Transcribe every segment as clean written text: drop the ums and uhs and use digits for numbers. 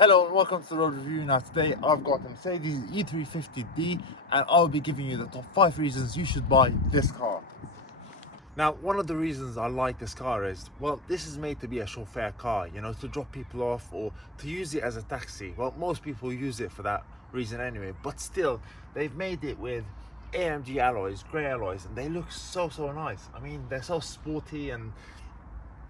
Hello and welcome to the road review. Now today I've got a Mercedes E350d and I'll be giving you the top 5 reasons you should buy this car. Now one of the reasons I like this car is, well, this is made to be a chauffeur car, you know, to drop people off or to use it as a taxi. Well, most people use it for that reason anyway, but still they've made it with AMG alloys, grey alloys, and they look so nice. I mean, they're so sporty and,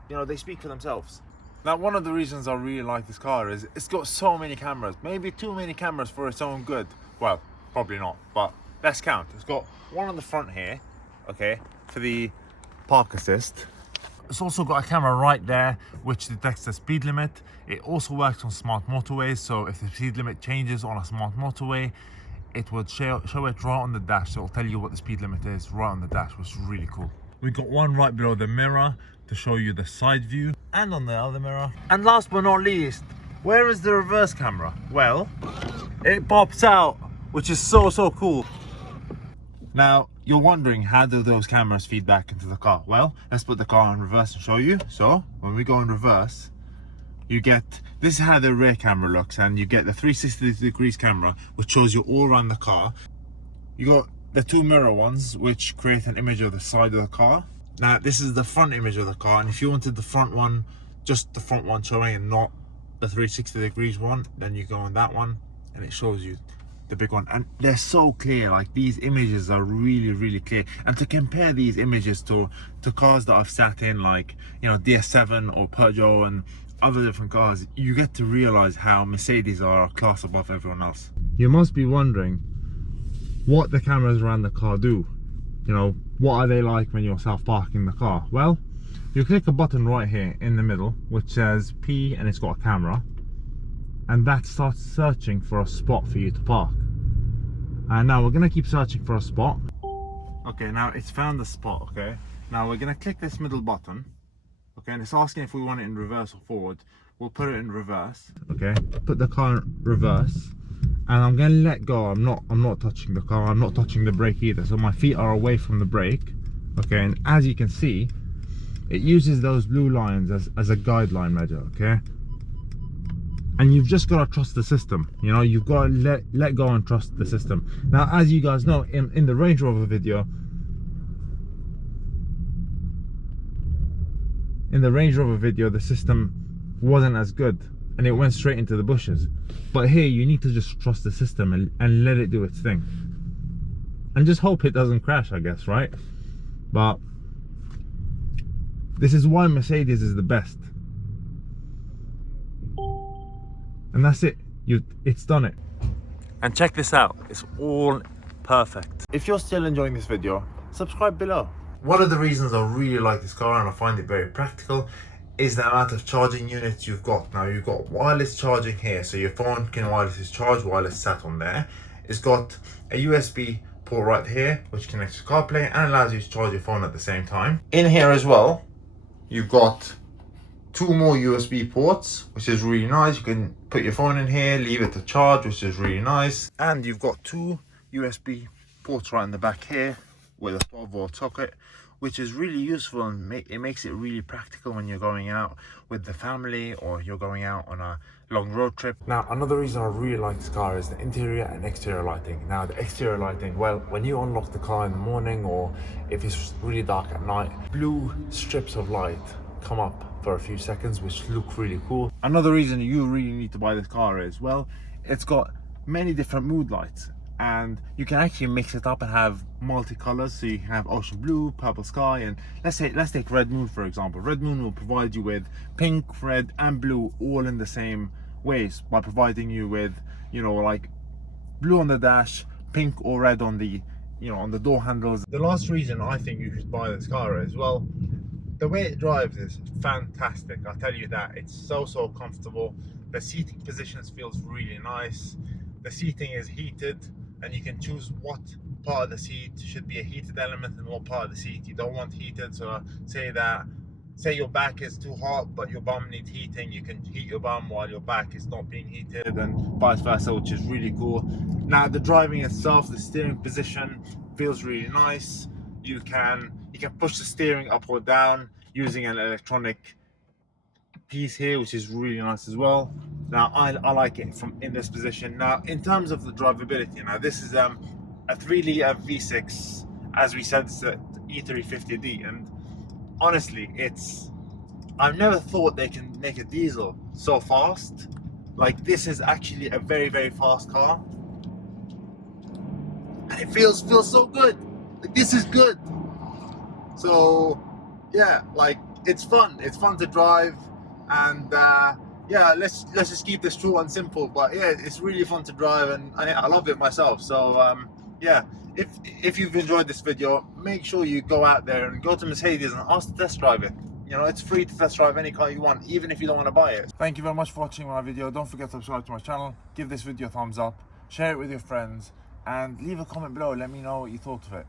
you know, they speak for themselves. Now, one of the reasons I really like this car is it's got so many cameras, maybe too many cameras for its own good. Well, probably not, but let's count. It's got one on the front here, okay, for the park assist. It's also got a camera right there, which detects the speed limit. It also works on smart motorways, so if the speed limit changes on a smart motorway, it would show it right on the dash, so it'll tell you what the speed limit is right on the dash, which is really cool. We've got one right below the mirror to show you the side view, and on the other mirror. And last but not least, where is the reverse camera? Well, it pops out, which is so cool. Now, you're wondering, how do those cameras feed back into the car? Well, let's put the car in reverse and show you. So, when we go in reverse, you get, this is how the rear camera looks, and you get the 360 degrees camera, which shows you all around the car. You got the two mirror ones, which create an image of the side of the car. Now, this is the front image of the car, and if you wanted the front one, just the front one showing and not the 360 degrees one, then you go on that one and it shows you the big one. And they're so clear, like these images are really clear. And to compare these images to cars that I've sat in, like, you know, DS7 or Peugeot and other different cars, you get to realize how Mercedes are a class above everyone else. You must be wondering what the cameras around the car do. You know, what are they like when you're self-parking the car? Well, you click a button right here in the middle which says P, and it's got a camera, and that starts searching for a spot for you to park. And now we're going to keep searching for a spot. Okay, now it's found the spot. Okay, now we're going to click this middle button. Okay, and it's asking if we want it in reverse or forward. We'll put it in reverse. Okay, put the car in reverse, and I'm going to let go. I'm not touching the car. I'm not touching the brake either, so my feet are away from the brake. Okay, and as you can see, it uses those blue lines as a guideline measure. Okay, and you've just got to trust the system. You know, you've got to let go and trust the system. Now, as you guys know, in the Range Rover video, the system wasn't as good and it went straight into the bushes. But here you need to just trust the system and let it do its thing, and just hope it doesn't crash, I guess, right? But this is why Mercedes is the best. And that's it. It's done it. And check this out, it's all perfect. If you're still enjoying this video, subscribe below. One of the reasons I really like this car, and I find it very practical, is the amount of charging units you've got. Now, you've got wireless charging here, so your phone can wirelessly charge while it's sat on there. It's got a USB port right here, which connects to CarPlay and allows you to charge your phone at the same time. In here as well, you've got two more USB ports, which is really nice. You can put your phone in here, leave it to charge, which is really nice. And you've got two USB ports right in the back here with a 12-volt socket, which is really useful, and it makes it really practical when you're going out with the family or you're going out on a long road trip. Now, another reason I really like this car is the interior and exterior lighting. Now, the exterior lighting, well, when you unlock the car in the morning or if it's really dark at night, blue strips of light come up for a few seconds, which look really cool. Another reason you really need to buy this car is, well, it's got many different mood lights, and you can actually mix it up and have multi-colors. So you can have ocean blue, purple sky, and let's take Red Moon for example. Red Moon will provide you with pink, red and blue all in the same ways, by providing you with, you know, like blue on the dash, pink or red on the, you know, on the door handles. The last reason I think you should buy this car is, well, the way it drives is fantastic. I'll tell you that. It's so comfortable. The seating positions feels really nice. The seating is heated, and you can choose what part of the seat should be a heated element and what part of the seat you don't want heated. So say your back is too hot but your bum needs heating, you can heat your bum while your back is not being heated, and vice versa, which is really cool. Now, the driving itself, the steering position feels really nice. You can push the steering up or down using an electronic piece here, which is really nice as well. Now I like it from in this position. Now in terms of the drivability, now this is a 3-litre V6, as we said, it's the E350d, and honestly, I've never thought they can make a diesel so fast. Like, this is actually a very, very fast car, and it feels so good. Like, this is good. So yeah, like, it's fun to drive, and yeah, let's just keep this short and simple. But yeah, it's really fun to drive, and I love it myself. So yeah, if you've enjoyed this video, make sure you go out there and go to Mercedes and ask to test drive it. You know, it's free to test drive any car you want, even if you don't want to buy it. Thank you very much for watching my video. Don't forget to subscribe to my channel, give this video a thumbs up, share it with your friends, and leave a comment below. Let me know what you thought of it.